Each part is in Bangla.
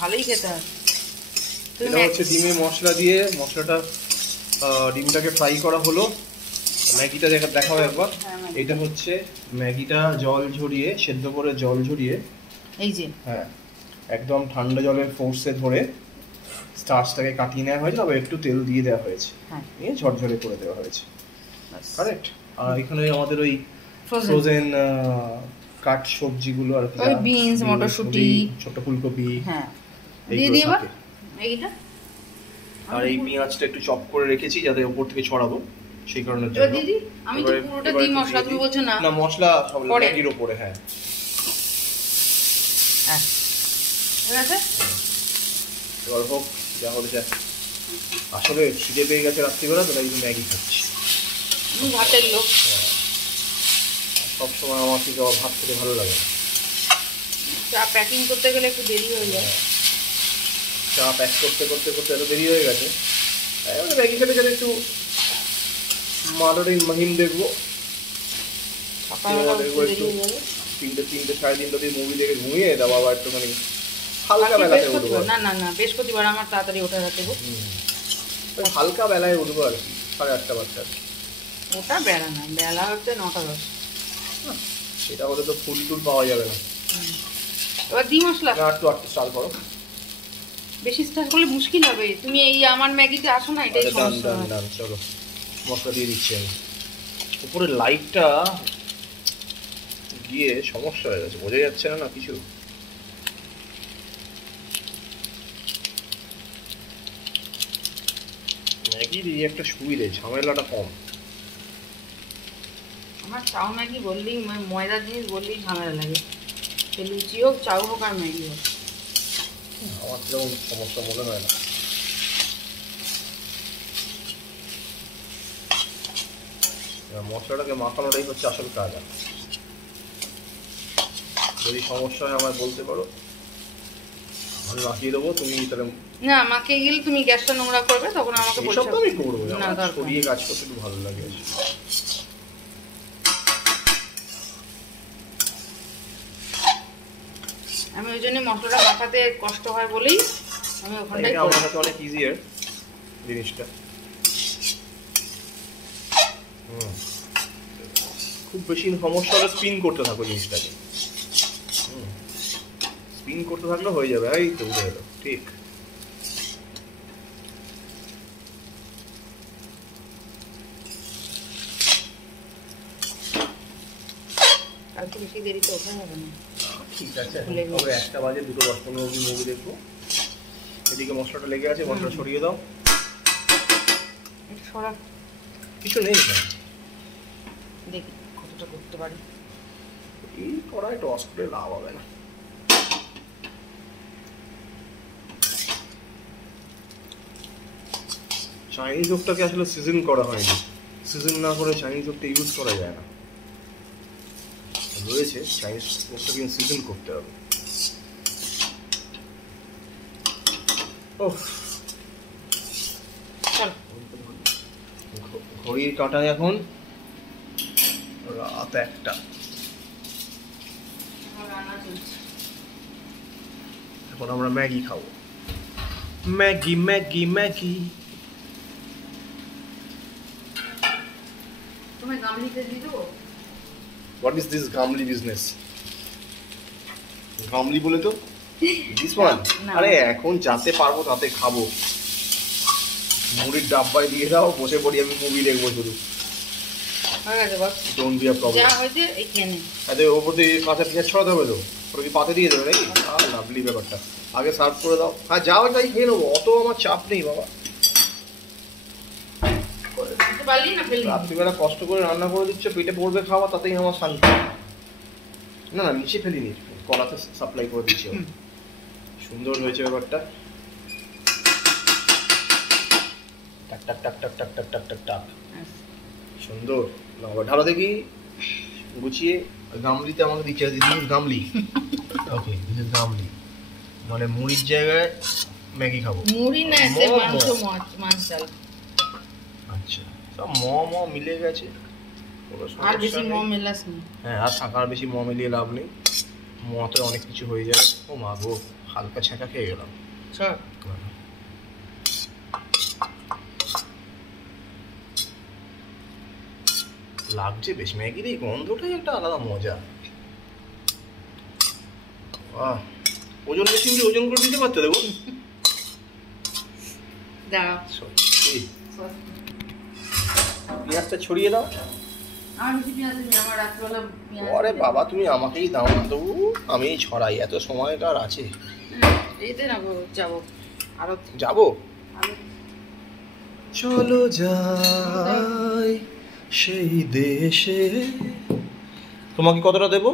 ভালোই খেতে হয়। এটা হচ্ছে ডিমে মশলা দিয়ে, মশলাটা ডিমটাকে ফ্রাই করা হলো। ম্যাগিটা দেখাও একবার। এটা হচ্ছে ম্যাগিটা জল ঝরিয়ে, সেদ্ধ করে জল ঝরিয়ে, এই যে হ্যাঁ একদম ঠান্ডা জলের ফোর্সে ধরে স্টার্চটাকে কাটিয়ে নেওয়া হয়েছে, আবার একটু তেল দিয়ে দেওয়া হয়েছে, নিয়ে ঝরঝরে করে দেওয়া হয়েছে। কারেক্ট। আর এখানে আমাদের ওই ফ্রোজেন কাট সবজিগুলো আর কি, বিনস, মটরশুঁটি, ছোট ফুলকপি, হ্যাঁ দিয়ে দিই এবার ম্যাগিটা। আর এই পেঁয়াজটা একটু চপ করে রেখেছি যাতে উপর থেকে ছড়াবো, সেই কারণে জন্য দিদি আমি তো পুরোটা দিই মশলা, তুমি বলছো না? না মশলা সব ম্যাগির উপরে। হ্যাঁ হ্যাঁ ঠিক আছে, এবার হোক যা হলে যা। আসলে খিদে পেয়ে গেছে রাত্রিবেলা, তো তাই ম্যাগি খাচ্ছি। ভাতের লোক, সবসময় আমার থেকে ভাত খেতে ভালো লাগে। চা প্যাকিং করতে গেলে একটু দেরি হয়ে যায়, চা প্যাক করতে করতে করতে এত দেরি হয়ে গেছে। ম্যাগি খেতে গেলে একটু মহিম দেখবো, তিনটে 3:30 অব্দি মুভি দেখে ঘুমিয়ে দেবো, আবার একটুখানি হালকা বেলাতে উঠবো। না না না বৃহস্পতিবার আমার তাড়াতাড়ি ওঠা রাখতে, হালকা বেলায় উঠবো আর কি, 8:30 বাচ্চা। ওটা বেলা না, বেলা হচ্ছে 9:10। সেটা হলে তো ফুল টুল পাওয়া যাবে না। এবার দি মশলা একটু স্টার্ট করো, বেশি স্টার্ট করলে মুশকিল হবে। তুমি এই আমার ম্যাগিতে আসো না, এটাই সমস্যা। চলো মশলা দিয়ে দিচ্ছি আমি। উপরে লাইটটা গিয়ে সমস্যা হয়ে গেছে, বোঝা যাচ্ছে না কিছু। ম্যাগির এই একটা সুবিধে, ঝামেলাটা কম। আমার চাউ ম্যাগি বললেই, ময়দা জিনিস বললেই ঝামেলা লাগে, সে লুচি হোক, চাউ হোক আর ম্যাগি হোক। আমার তেমন সমস্যা মনে হয় না। মশলাটাকে মাখানোটাই হচ্ছে আসল কাজ। যদি সমস্যা হয় আমায় বলতে পারো, আমি মাখিয়ে দেবো। তুমি তাহলে না মাখিয়ে গেলে তুমি গ্যাসটা নোংরা করবে, তখন আমাকে বলছো। সব তো আমি করবো না, সরিয়ে কাজ করতে একটু ভালো লাগে। আমি ওই জন্য মশলাটা মাখাতে কষ্ট হয় বলেই আমি ওখানটাই করি। আমার কাছে অনেক ইজিয়ার জিনিসটা। খুব বেশি সমস্যা হলে স্পিন করতে থাকো জিনিসটাকে, স্পিন করতে থাকলে হয়ে যাবে। এই তো উঠে গেল, ঠিক। আর তো বেশি দেরি তো ওঠা যাবে না। ঠিক আছে, তবে 1টা বাজে, 2:10-15 অবধি মুভি দেখবো। এদিকে মশলাটা লেগে আছে, মশলা সরিয়ে দাও। কিছু নেই, দেখি কতটা করতে পারি। এই কড়াই টস করে লাভ হবে না। চাইনিজ ওকটাকে আসলে সিজন করা হয়নি, সিজন না করে চাইনিজ ওকটা ইউজ করা যায় না। রয়েছে চাইনিজ ওকটাকে সিজন করতে হবে। ঘড়ির কাঁটায় এখন রাত 1টা। এখন আমরা ম্যাগি খাবো। Maggi Maggi Maggi. তোমায় গামলিতে দিয়ে দেবো। What is this গামলি বিজনেস? গামলি বলে তো দিস ওয়ান। আরে এখন যাতে পারবো তাতে খাবো। মুড়ির ডাব্বায় দিয়ে দাও, বসে পড়ি, আমি মুভি দেখবো শুধু। হয়ে গেছে বস, ডোন্ট বি আ প্রবলেম। যা হয়েছে এইখানে। আরে ওপর দিয়ে কাঁচা পেঁয়াজ ছড়াতে হবে তো, ওটা কি পাতে দিয়ে দেবে নাকি? লাভলি ব্যাপারটা। আগে সার্ভ করে দাও। হ্যাঁ যাও, তাই খেয়ে নেবো, অত আমার চাপ নেই বাবা। রাত্রিবেলা কষ্ট করে রান্না করে দিচ্ছ, পেটে পড়বে খাওয়া, তাতেই আমার শান্তি। না না নিচে ফেলিনি, কড়াতে সাপ্লাই করে দিচ্ছি। সুন্দর হয়েছে ব্যাপারটা। টাক টাক টাক টাক টাক টাক টাক টাক টাক, সুন্দর। ঢালো দেখি গুছিয়ে। গামলিতে আমাকে দিচ্ছে, দিস গামলি। ওকে দিস ইজ গামলি, মানে মুড়ির জায়গায় ম্যাগি খাবো। মুড়ি না, মাছ ডাল। আচ্ছা, সব ম মিলে গেছে, আর বেশি ম মেলাস না। হ্যাঁ, আর থাকার বেশি ম মিলিয়ে লাভ নেই, মতে অনেক কিছু হয়ে যায়। ও মা গো, হালকা ছ্যাঁকা খেয়ে গেলাম। চল লাগছে বেশ, ম্যাগির এই গন্ধটাই একটা আলাদা মজা। বাহ, ওজন মেশিন দিয়ে ওজন করে দিতে পারতে দেবো। দাঁড়াও সত্যি পেঁয়াজটা ছড়িয়ে দাও। আমার বেশি পেঁয়াজ নেই, আমার রাত্রবেলা পেঁয়াজ। আরে বাবা, তুমি আমাকেই দাও না তবু, আমি ছড়াই, এত সময়কার আছে। এইতে না গো, যাবো আরো যাবো, আরো চলো যাই সেই দেশে। তোমাকে কতটা দেবো?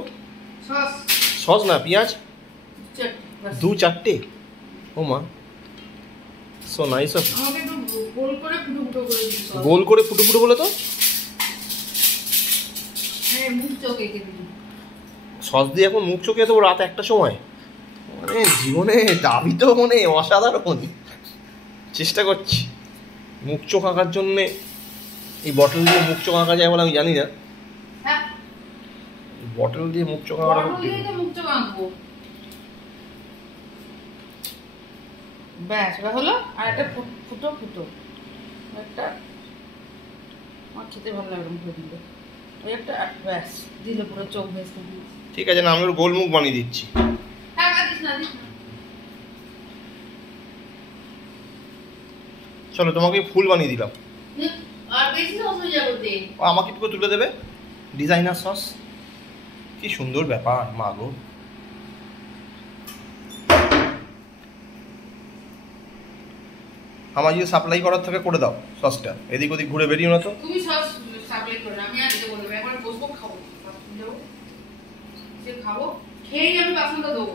সস সস না, পেঁয়াজ বাস। 2-4টে। ও মা, সো নাইস অফ। আমাকে একটু গোল করে ফুটো ফুটো করে দিস। গোল করে ফুটো ফুটো বলে তো হ্যাঁ, মুখ চোখে এঁকে দিবি। সস দিয়ে এখন মুখ চোখে তো রাত 1টার সময়, মানে জীবনে দাবি তো মানে অসাধারণ। চেষ্টা করছি মুখ চোখ আঁকার জন্যে। এই বটল দিয়ে মুখ চোখ আঁকা যায় বলে আমি জানি না। হ্যাঁ, বটল দিয়ে মুখ চোখ আঁকাটা বটল দিয়ে তো মুখ চোখ আঁকবো। ব্যাস, এবার হলো। আর একটা ফুটো ফুটো একটা, আমার খেতে ভালো লাগে এরকম করে দিলে। ওই একটা ব্যাস দিলে পুরো চোখ ভেসে দিয়েছি। ঠিক আছে না, আমি ওর গোল মুখ বানিয়ে দিচ্ছি। হ্যাঁ, দিস না দিস না। চলো, তোমাকে ফুল বানিয়ে দিলাম। আর বেশি সস হয়ে যাবে তে। ও আমাকে একটু তুলে দেবে, ডিজাইনার সস। কি সুন্দর ব্যাপার মা গো। আমার যদি সাপ্লাই করার থাকে করে দাও সসটা, এদিক ওদিক ঘুরে বেরিও না তো। তুমি সস সাপ্লাই করো না, আমি আর দিতে বলবো। একবার বসবো, খাবো, বাসন দেবো, সে খাবো, খেয়েই আমি বাসনটা দেবো।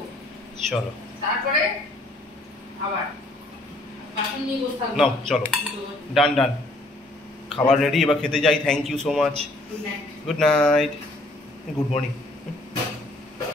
চলো তারপরে আবার বাসন নিয়ে বসে থাকবো। নাও চলো, ডান ডান, খাবার রেডি, এবার খেতে যাই। Thank you so much. Good night. Good night, good morning.